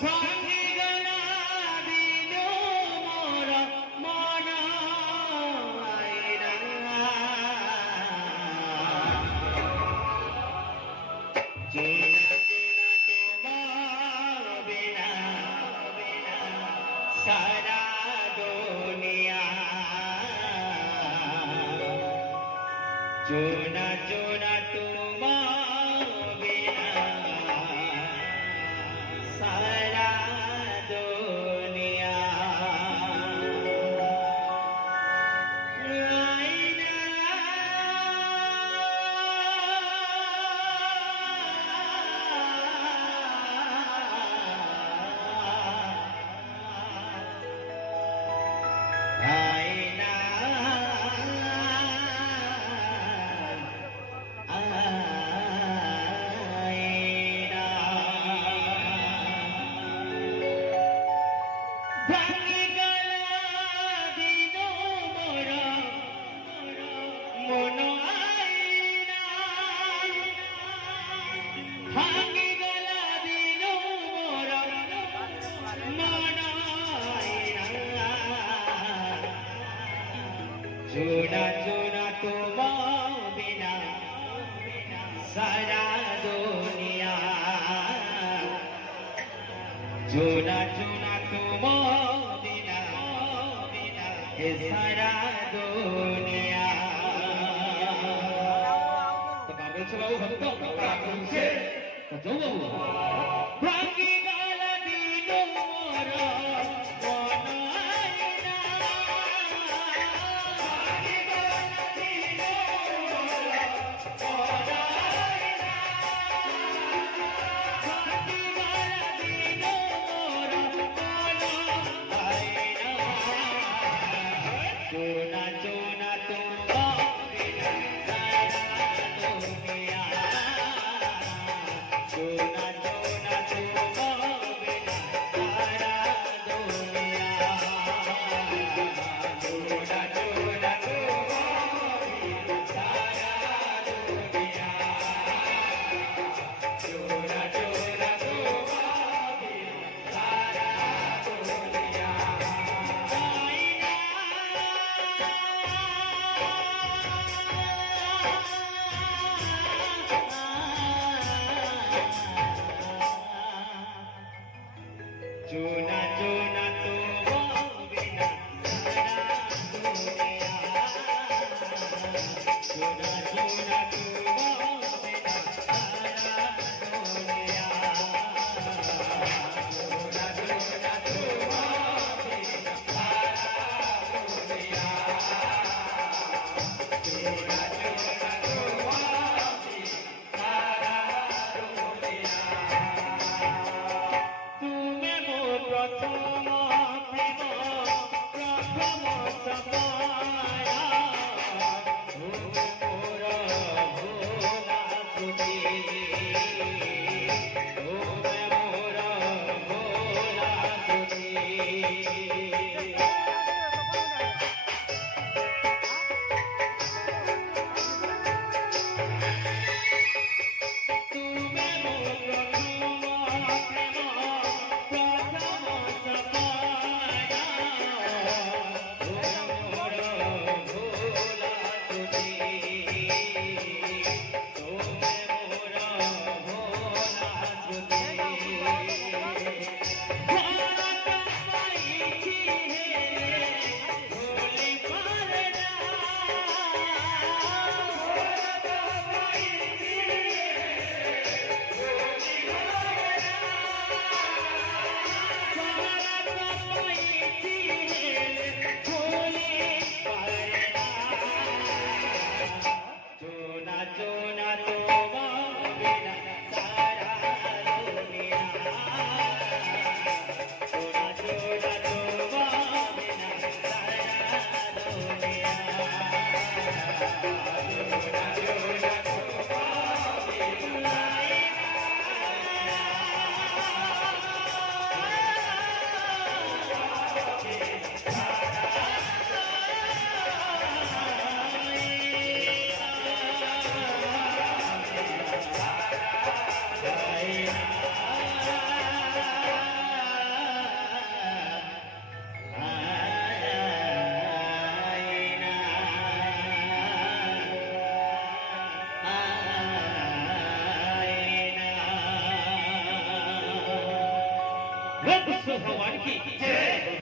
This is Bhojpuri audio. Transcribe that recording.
भांगी गला दिनो मोर मन आईना चूना चूना तुम बिना सारा दुनिया चूना चूना तुम बिना सारा दुनिया आईना भांगी गला दिनो मोर मन आईना भांगी गला दिनो मोर मन आईना चूना चूना तुम बिना सारा दुनिया चूना चूना तुम बिना ये सारा दुनिया तो बाबू चलाओ भक्तों से तो जो भांगी गला दिनो मोर मन आईना भांगी गला दिनो मोर मन आईना भांगी गला दिनो मोर मन आईना चूना चूना तुम बिना सारा दुनिया चूना चूना तुम बिना सारा दुनिया चूना चूना तुम बिना सारा दुनिया चूना चूना तुम बिना सारा दुनिया आईना चूना चूना तुम बिना सारा दुनिया चूना चूना तुम बिना सारा दुनिया चूना चूना तुम बिना सारा दुनिया चूना चूना तुम बिना सारा दुनिया तुम्हें मोर कृष्ण भगवान की जय।